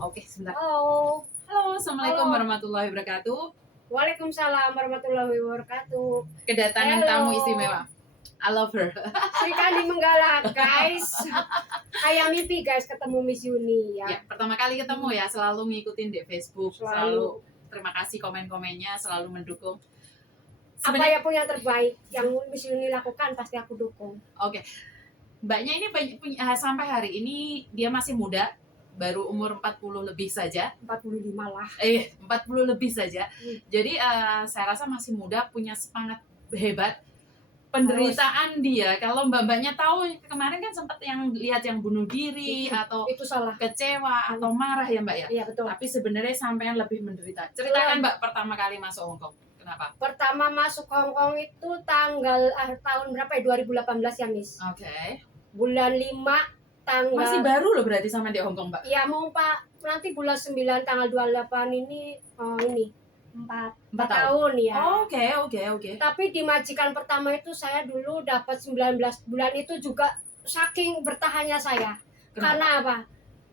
Oke, sebentar. Halo. Halo, Assalamualaikum Halo. warahmatullahi wabarakatuh. Waalaikumsalam warahmatullahi wabarakatuh. Kedatangan Halo. tamu istimewa. I love her. Sri Kandi Menggala, guys. Kayak mimpi, guys, ketemu Miss Yuni Ya, ya. pertama kali ketemu ya, selalu ngikutin di Facebook, Selalu. terima kasih komen-komennya, selalu mendukung. Apa ya pun yang terbaik yang Miss Yuni lakukan pasti aku dukung. Oke. Mbaknya ini sampai hari ini dia masih muda, baru umur 40 lebih saja. 45 lah. 40 lebih saja. Jadi saya rasa masih muda, punya semangat hebat. Penderitaan dia, kalau mbak-mbaknya tahu kemarin kan sempat yang lihat yang bunuh diri atau itu salah, kecewa atau marah ya mbak ya. Iya betul. Tapi sebenarnya sampean lebih menderita. Ceritakan mbak pertama kali masuk Hongkong. Kenapa? Pertama masuk Hongkong itu tahun berapa ya? 2018 ya, Miss. Oke. Bulan 5 tanggal. Masih baru loh berarti sama di Hongkong mbak. Ya mau Pak, nanti bulan 9 tanggal 28 ini ini 4 tahun ya. Oke. Tapi di majikan pertama itu saya dulu dapat 19 bulan itu juga saking bertahannya saya. Kenapa? Karena apa?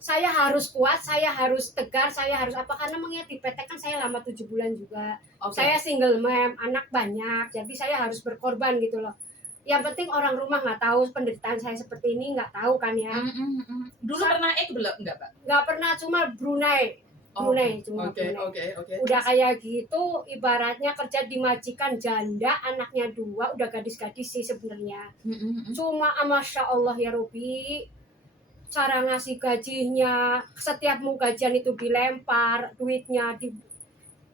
Saya harus kuat, saya harus tegar, saya harus apa? Karena mengingat di PT kan saya lama 7 bulan juga. Saya single mom, anak banyak, jadi saya harus berkorban gitu loh. Yang penting orang rumah nggak tahu penderitaan saya seperti ini, nggak tahu kan ya. Dulu pernah belum enggak pak? Nggak pernah, cuma Brunei. Brunei. Udah kayak gitu, ibaratnya kerja di majikan janda, anaknya 2, udah gadis-gadis sih sebenarnya. Cuma masya Allah ya Robi, cara ngasih gajinya, setiap mau gajian itu dilempar duitnya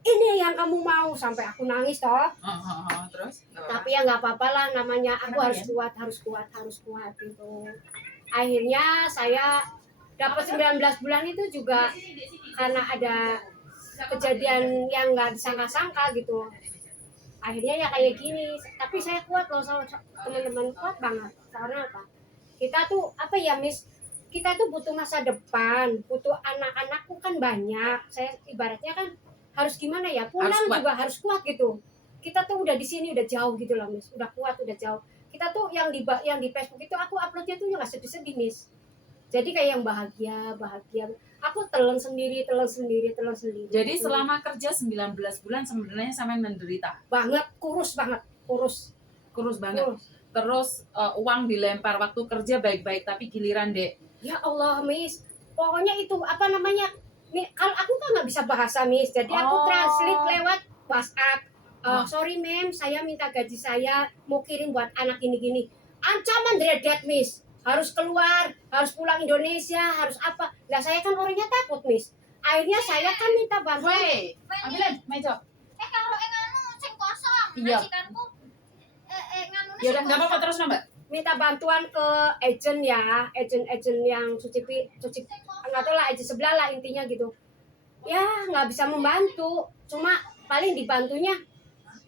ini yang kamu mau, sampai aku nangis toh. Terus? Tapi ya nggak apa-apa lah, namanya aku harus kuat gitu. Akhirnya saya dapat 19 bulan itu juga karena ada kejadian yang nggak disangka-sangka gitu. Akhirnya ya kayak gini, tapi saya kuat loh sama teman-teman, kuat banget. Karena apa? Kita tuh apa ya Miss? Kita tuh butuh masa depan, butuh anak-anakku kan banyak. Saya ibaratnya kan harus gimana ya? Pulang juga harus kuat gitu. Kita tuh udah di sini udah jauh gitu loh Miss, udah kuat udah jauh. Kita tuh yang di Facebook itu aku uploadnya tuh nggak sedih-sedih Miss. Jadi kayak yang bahagia. Aku telan sendiri. Jadi selama kerja 19 bulan sebenarnya sampai menderita. Banget, kurus banget. Terus uang dilempar waktu kerja baik-baik tapi giliran dek. Ya Allah, Miss. Pokoknya itu apa namanya? Kalau aku kan nggak bisa bahasa, Miss. Jadi aku translate lewat WhatsApp. Sorry, ma'am, saya minta gaji saya mau kirim buat anak gini. Ancaman dread, Miss. Harus keluar, harus pulang Indonesia, harus apa. Nah, saya kan orangnya takut, Miss. Akhirnya saya kan minta bantuan. Ambilin, meja. Kalau nganu sing kosong, iya. majikanku nganu ya udah nggak apa-apa terus mbak. Minta bantuan ke agent ya, agent yang cuci nggak tahu lah, agent sebelah lah intinya gitu. Ya nggak bisa membantu, cuma paling dibantunya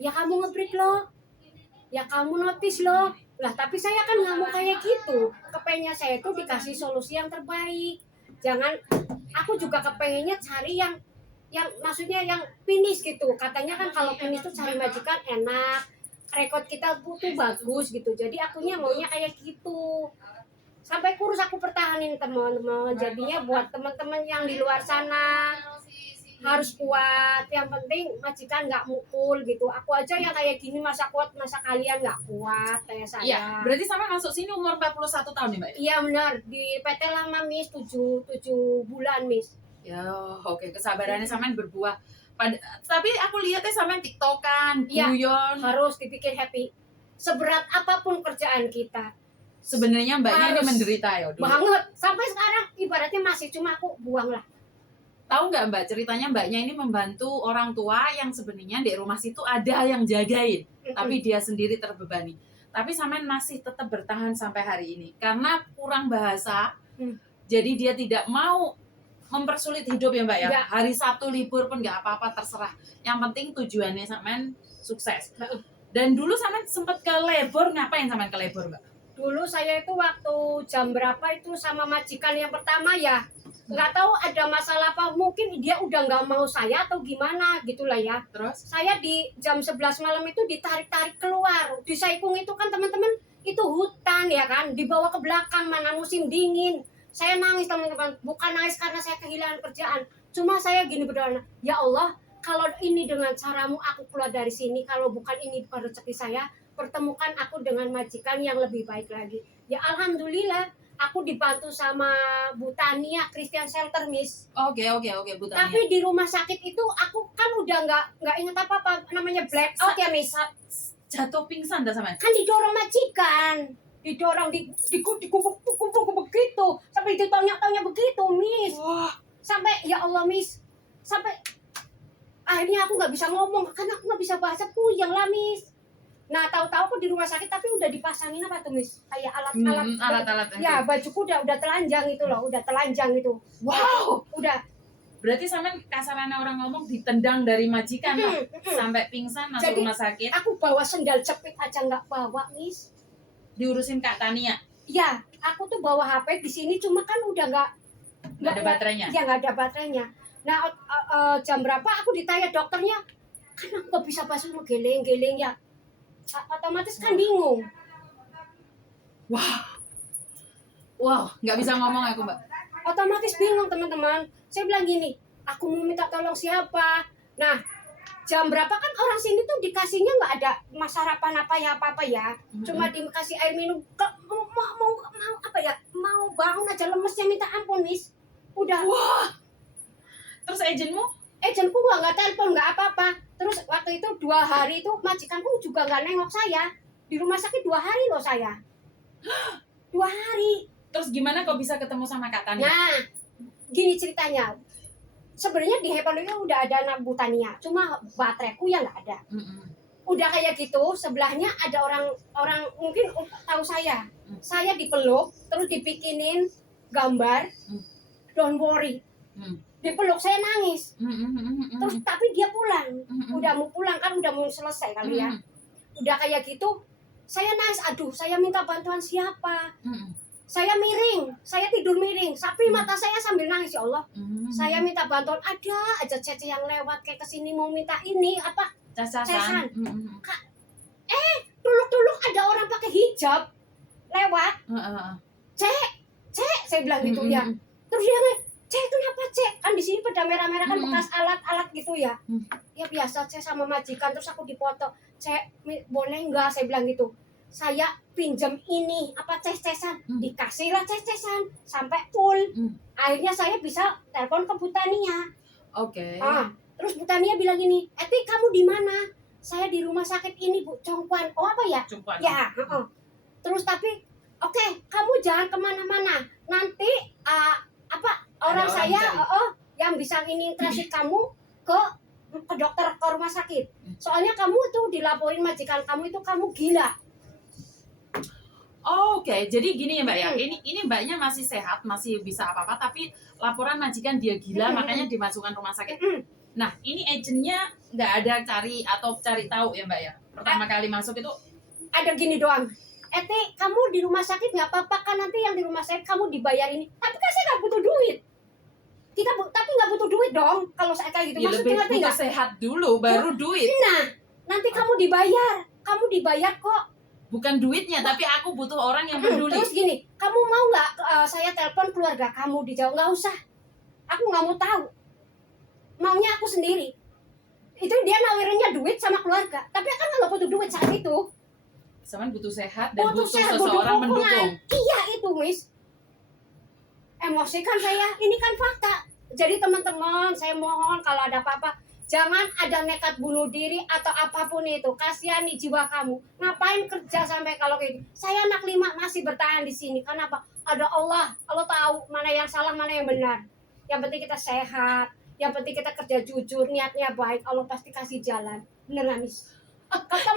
ya kamu nge-break loh, ya kamu notice loh. Lah tapi saya kan nggak mau kayak gitu, kepengennya saya tuh dikasih solusi yang terbaik. Jangan, aku juga kepengennya cari yang maksudnya yang finish gitu. Katanya kan kalau finish tuh cari majikan enak, rekod kita butuh bagus gitu. Jadi akunya maunya kayak gitu. Sampai kurus aku pertahanin teman-teman. Jadinya buat teman-teman yang di luar sana harus kuat. Yang penting majikan nggak mukul gitu. Aku aja yang kayak gini masa kuat, masa kalian nggak kuat kayak saya. Iya, berarti sampai masuk sini umur 41 tahun nih mbak? Iya benar, di PT lama Miss 7 bulan Miss. Ya oke, kesabarannya sampean berbuah. Tapi aku lihatnya sampean tiktokan, guyon. Harus dipikir happy. Seberat apapun kerjaan kita. Sebenarnya mbaknya ini menderita ya dulu. Banget, sampai sekarang ibaratnya masih, cuma aku buang lah. Tahu nggak mbak, ceritanya mbaknya ini membantu orang tua yang sebenarnya di rumah situ ada yang jagain, tapi dia sendiri terbebani. Tapi sampean masih tetap bertahan sampai hari ini karena kurang bahasa. Jadi dia tidak mau mempersulit hidup ya mbak ya. Enggak. Hari Sabtu libur pun nggak apa-apa, terserah. Yang penting tujuannya sampean sukses. Dan dulu sampean sempat ke labor, ngapain sampean ke labor mbak? Dulu saya itu waktu jam berapa itu sama majikan yang pertama ya, nggak tahu ada masalah apa, mungkin dia udah nggak mau saya atau gimana gitulah ya. Terus? Saya di jam 11 malam itu ditarik-tarik keluar. Di Saikung itu kan teman-teman itu hutan ya kan, dibawa ke belakang, mana musim dingin. Saya nangis teman-teman, bukan nangis karena saya kehilangan kerjaan, cuma saya gini berdoa, ya Allah, kalau ini dengan caramu aku keluar dari sini, kalau bukan ini bukan rezeki saya, pertemukan aku dengan majikan yang lebih baik lagi. Ya alhamdulillah, aku dibantu sama Bu Tania Christian Shelter, Miss. Oke, Bu Tania. Tapi di rumah sakit itu aku kan udah nggak inget apa namanya blackout ya, Miss. Jatuh pingsan dah sama. Kan didorong majikan, didorong digubuk begitu, sampai ditanya-tanya begitu, Miss. Wah, Sampai ya Allah, Miss, sampai akhirnya aku nggak bisa ngomong karena aku nggak bisa bahasa, puyeng lah, Miss. Nah, tahu-tahu aku di rumah sakit tapi udah dipasangin apa tuh, Miss, kayak alat-alat. Ya, bajuku udah telanjang itu loh, udah telanjang itu. Wow. Udah. Berarti sampean kasarannya orang ngomong ditendang dari majikan loh, sampai pingsan masuk Jadi, rumah sakit. Aku bawa sendal jepit aja nggak bawa, Miss. Diurusin Kak Tania. Ya, aku tuh bawa HP di sini, cuma kan udah nggak Ada baterainya. Ya nggak ada baterainya. Nah, jam berapa aku ditanya dokternya, kan aku nggak bisa bahasa lu geleng-geleng ya. Otomatis kan bingung. Wow, nggak bisa ngomong aku, Mbak. Otomatis bingung, teman-teman. Saya bilang gini, aku mau minta tolong siapa? Nah, jam berapa kan orang sini tuh dikasihnya nggak ada sarapan apa ya. Cuma dikasih air minum. Mau apa ya? Mau bangun aja lemesnya minta ampun, Miss. Udah. Wah. Terus agentmu? Agentku nggak telepon, nggak apa-apa. Terus waktu itu 2 hari itu majikanku juga nggak nengok saya. Di rumah sakit 2 hari loh saya. 2 hari. Terus gimana kok bisa ketemu sama Kak Tania? Nah, gini ceritanya. Sebenarnya di handphone itu udah ada anak Bu Tania, cuma bateraiku yang nggak ada. Udah kayak gitu, sebelahnya ada orang mungkin tahu saya. Saya dipeluk, terus dibikinin gambar. Don't worry. Dipeluk, saya nangis. Terus tapi dia pulang. Udah mau pulang kan, udah mau selesai kali ya. Udah kayak gitu, saya nangis. Aduh, saya minta bantuan siapa? Saya miring, saya tidur miring, tapi mata saya sambil nangis, ya Allah. Saya minta bantuan, ada aja cece yang lewat kayak kesini mau minta ini apa? Casan. Kak, dulu ada orang pakai hijab lewat. Cek, saya bilang gitu ya. Terus dia nih, Cek kenapa Cek? Kan di sini pada merah-merah kan bekas alat-alat gitu ya. Ya biasa Cek sama majikan, terus aku dipoto. Cek, boleh nggak? Saya bilang gitu. Saya pinjam ini apa ces-cesan, dikasihlah ces-cesan sampai full. Akhirnya saya bisa telepon ke Bu Tania. Oke. Terus Bu Tania bilang gini, Eti kamu di mana? Saya di rumah sakit ini Bu, Congkuan. Oh apa ya? Congkuan. Ya. Terus tapi oke, kamu jangan kemana-mana. Nanti orang saya yang bisa ini transit kamu ke dokter ke rumah sakit. Soalnya kamu tuh dilaporin majikan kamu itu kamu gila. Oke, jadi gini ya Mbak ya, ini Mbaknya masih sehat, masih bisa apa-apa, tapi laporan majikan dia gila, makanya dimasukkan rumah sakit. Nah, ini agentnya nggak ada cari tahu ya Mbak ya? Pertama kali masuk itu ada gini doang. Eti, kamu di rumah sakit nggak apa-apa kan, nanti yang di rumah sakit kamu dibayar ini. Tapi kan saya nggak butuh duit. Tapi nggak butuh duit dong kalau saya kayak gitu. ya lebih Maksudnya butuh sehat dulu, baru duit. Nah, nanti kamu dibayar kok. Bukan duitnya, tapi aku butuh orang yang peduli. Terus gini, kamu mau nggak saya telepon keluarga kamu di Jawa? Nggak usah, aku nggak mau tahu. Maunya aku sendiri. Itu dia nawarinnya duit sama keluarga, tapi kan nggak butuh duit saat itu. Sama butuh sehat dan butuh sehat, seseorang mendukung. Iya itu, Miss. Emosi kan saya, ini kan fakta. Jadi teman-teman, saya mohon kalau ada apa-apa, jangan ada nekat bunuh diri atau apapun itu. Kasihani jiwa kamu. Ngapain kerja sampai kalau kayak gitu? Saya anak 5 masih bertahan di sini. Kenapa? Ada Allah. Allah tahu mana yang salah, mana yang benar. Yang penting kita sehat. Yang penting kita kerja jujur, niatnya baik. Allah pasti kasih jalan. Beneran, Miss.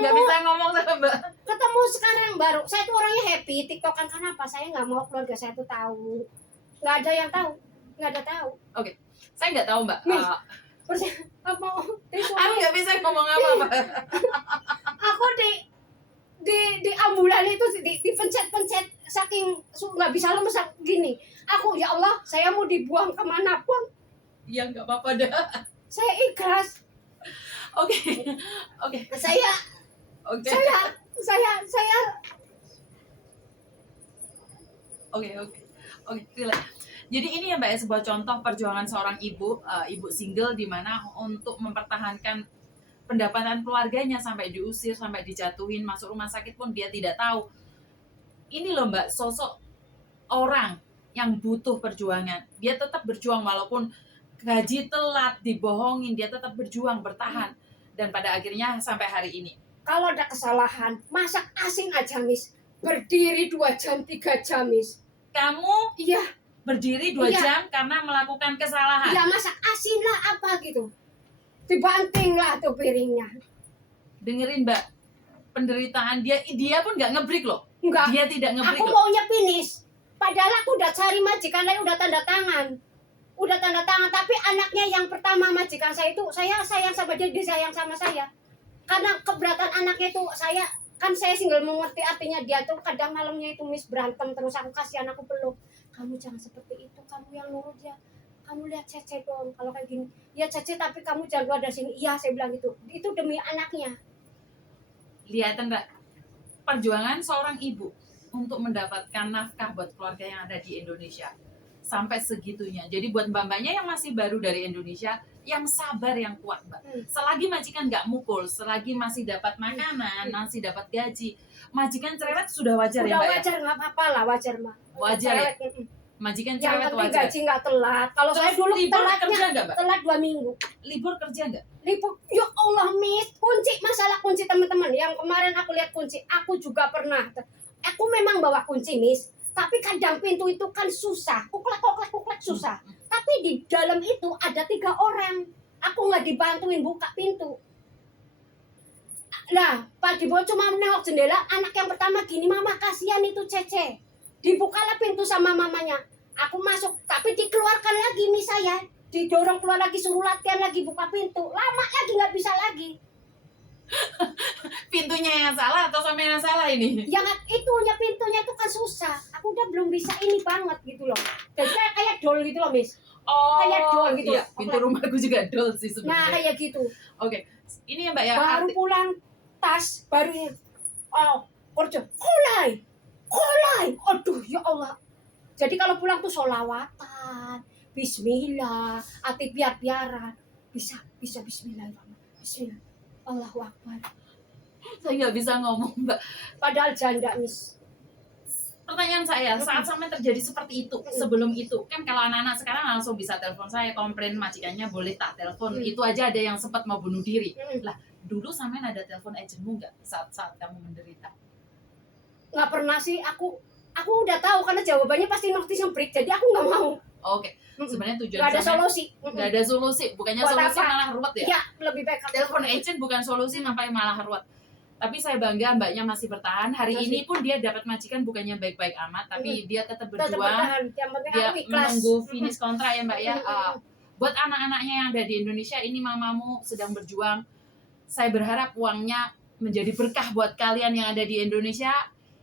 Nggak bisa ngomong sama Mbak. Ketemu sekarang baru. Saya tuh orangnya happy. TikTokan kenapa? Saya nggak mau keluarga saya tuh tahu. Nggak ada yang tahu. Nggak ada tahu. Oke. Saya nggak tahu Mbak. Aku nggak bisa ngomong apa-apa. Aku di ambulan itu dipencet-pencet saking nggak bisa lemes gini. Aku ya Allah, saya mau dibuang kemanapun. Ya nggak apa-apa dah. Saya ikhlas. Oke. Saya Oke. Oke, relax. Jadi ini ya Mbak ya, sebuah contoh perjuangan seorang ibu, ibu single di mana untuk mempertahankan pendapatan keluarganya sampai diusir, sampai dijatuhin, masuk rumah sakit pun dia tidak tahu. Ini loh Mbak, sosok orang yang butuh perjuangan. Dia tetap berjuang walaupun gaji telat, dibohongin, dia tetap berjuang, bertahan. Dan pada akhirnya sampai hari ini. Kalau ada kesalahan, masak asin aja, Miss. Berdiri 2 jam, 3 jam, Miss. Kamu Iya, berdiri 2 Iya. jam karena melakukan kesalahan. ya masak asin lah apa gitu. Dibanting lah tuh piringnya. Dengerin Mbak, penderitaan dia pun nggak ngebreak loh. Enggak, Dia tidak ngebreak aku loh. maunya finish. Padahal aku udah cari majikan lain, udah tanda tangan. Tapi anaknya yang pertama majikan saya itu, saya sayang sama dia sayang sama saya. Karena keberatan anaknya itu, saya single mengerti artinya dia tuh kadang malamnya itu Miss berantem terus, aku kasihan, aku peluk. Kamu jangan seperti itu, kamu yang nurut ya. Kamu lihat Cece dong, kalau kayak gini. Ya Cece, tapi kamu jangan keluar dari sini. Iya, saya bilang gitu. Itu demi anaknya. Lihat Mbak, perjuangan seorang ibu untuk mendapatkan nafkah buat keluarga yang ada di Indonesia sampai segitunya. Jadi buat mbak-mbaknya yang masih baru dari Indonesia, yang sabar, yang kuat Mbak. Selagi majikan nggak mukul, selagi masih dapat makanan, masih dapat gaji, majikan cerewet sudah wajar Udah ya Mbak. wajar, nggak apa-apa lah, wajar mah. Wajar ya? Cerewet, Majikan yang cerewet penting wajar. gaji nggak telat. Kalau saya Terus dulu libur kerja telatnya nggak Mbak? telat 2 minggu. Libur kerja nggak? Libur, ya Allah Miss, masalah kunci teman-teman. Yang kemarin aku lihat kunci, aku juga pernah. Aku memang bawa kunci Miss, tapi kadang pintu itu kan susah, kuklek susah. Tapi di dalam itu ada 3 orang, aku nggak dibantuin buka pintu. Nah, Pak Dibo cuma menengok jendela, anak yang pertama gini, mama kasihan itu Cece. Dibukalah pintu sama mamanya. Aku masuk, tapi dikeluarkan lagi Miss saya. Didorong keluar lagi, suruh latihan lagi, buka pintu. Lama lagi, nggak bisa lagi. Pintunya yang salah atau sama yang salah ini? Yang itunya pintunya itu kan susah. Aku udah belum bisa ini banget gitu loh. Jadi kayak doll gitu loh Miss. Oh, Kayak doll gitu. Iya, pintu rumahku juga doll sih Nah sebenarnya. kayak gitu. Oke, ini ya Mbak ya. Baru pulang tas, baru ini. Oh, kerja. Kolai. Aduh ya Allah. Jadi kalau pulang tuh sholawatan, bismillah, ati biar-biaran. Bisa bismillah. Bismillah. Allahu Akbar. Saya nggak bisa ngomong Mbak. Padahal janda Miss. Pertanyaan saya, saat sampai terjadi seperti itu, sebelum itu, kan kalau anak-anak sekarang langsung bisa telepon saya, komplain majikannya boleh tak telepon, itu aja ada yang sempat mau bunuh diri. Lah, dulu sampean ada telepon agentmu nggak saat kamu menderita? Nggak pernah sih, aku udah tahu karena jawabannya pasti notice break, jadi aku nggak mau. Oke, sebenarnya tujuan Nggak ada sampean solusi. nggak ada solusi, bukannya Buat solusi apa? malah ruwet ya? Ya lebih baik Telepon agent bukan solusi, sampai malah ruwet. Tapi saya bangga mbaknya masih bertahan. Hari Masih. ini pun dia dapat majikan bukannya baik-baik amat, tapi dia tetap tetap berjuang. bertahan. Yang penting Dia aku ikhlas. menunggu finish kontrak ya Mbak ya. Mm-mm. Buat anak-anaknya yang ada di Indonesia, ini mamamu sedang berjuang. Saya berharap uangnya menjadi berkah buat kalian yang ada di Indonesia.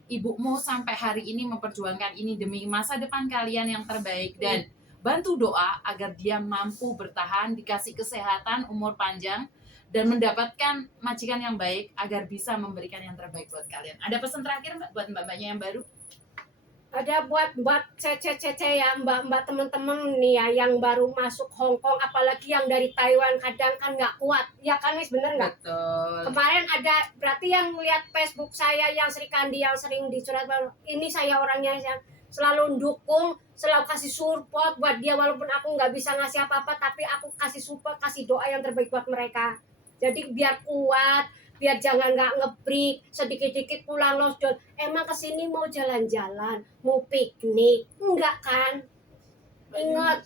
Ibumu sampai hari ini memperjuangkan ini demi masa depan kalian yang terbaik. Dan bantu doa agar dia mampu bertahan, dikasih kesehatan, umur panjang, dan mendapatkan majikan yang baik agar bisa memberikan yang terbaik buat kalian. Ada pesan terakhir Mbak buat mbak-mbaknya yang baru? Ada buat cece ya, mbak teman-teman nih ya yang baru masuk Hong Kong, apalagi yang dari Taiwan, kadang kan nggak kuat. Ya kan Miss, bener nggak? Betul. Kemarin ada berarti yang lihat Facebook saya yang Sri Kandi yang sering di Surat Baru. Ini saya orangnya yang selalu dukung, selalu kasih support buat dia walaupun aku nggak bisa ngasih apa-apa, tapi aku kasih support, kasih doa yang terbaik buat mereka. Jadi biar kuat, biar jangan nggak ngebreak, sedikit-dikit pulang lockdown. Emang kesini mau jalan-jalan, mau piknik, enggak kan? Ingat.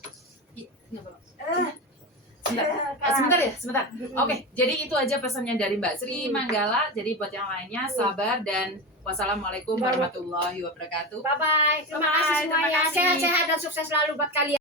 Sebentar. Oke, jadi itu aja pesannya dari Mbak Sri Manggala. Jadi buat yang lainnya sabar dan wassalamualaikum warahmatullahi wabarakatuh. Bye-bye. Terima Bye-bye, kasih terima semuanya. kasih. Sehat-sehat dan sukses selalu buat kalian.